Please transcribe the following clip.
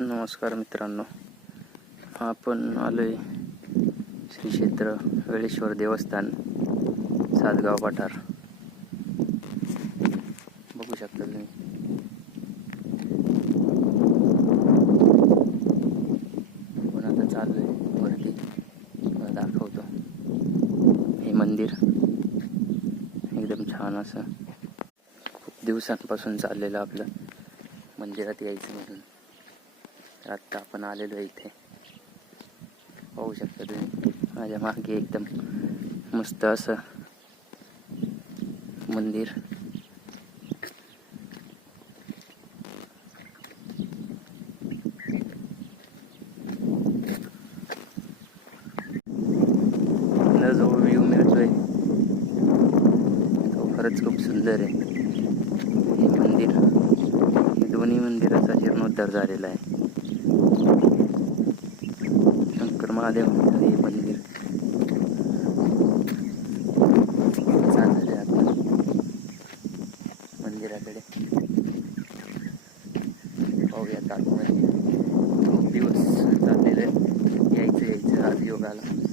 नमस्कार मित्रांनो, आपण आलोय श्री क्षेत्र वेळेश्वर देवस्थान सातगाव पठार. बघू शकता तुम्ही. आपण आता चाललोय वरती, दाखवतो. हे मंदिर एकदम छान असं खूप दिवसांपासून चाललेलं आपलं मंदिरात यायचं म्हणून. तर आत्ता आपण आलेलो आहे इथे. पाहू शकता तुम्ही माझ्या मागे एकदम मस्त असं मंदिर. जो व्ह्यू मिळतोय तो खरंच खूप सुंदर आहे. हे मंदिर, दोन्ही मंदिराचा जीर्णोद्धार झालेला आहे. शंकर महादेवांचं हे मंदिर चाललेलं आहे आपण मंदिराकडे. पाहूयात आतमध्ये. खूप दिवस चाललेले यायचं आज योग आला.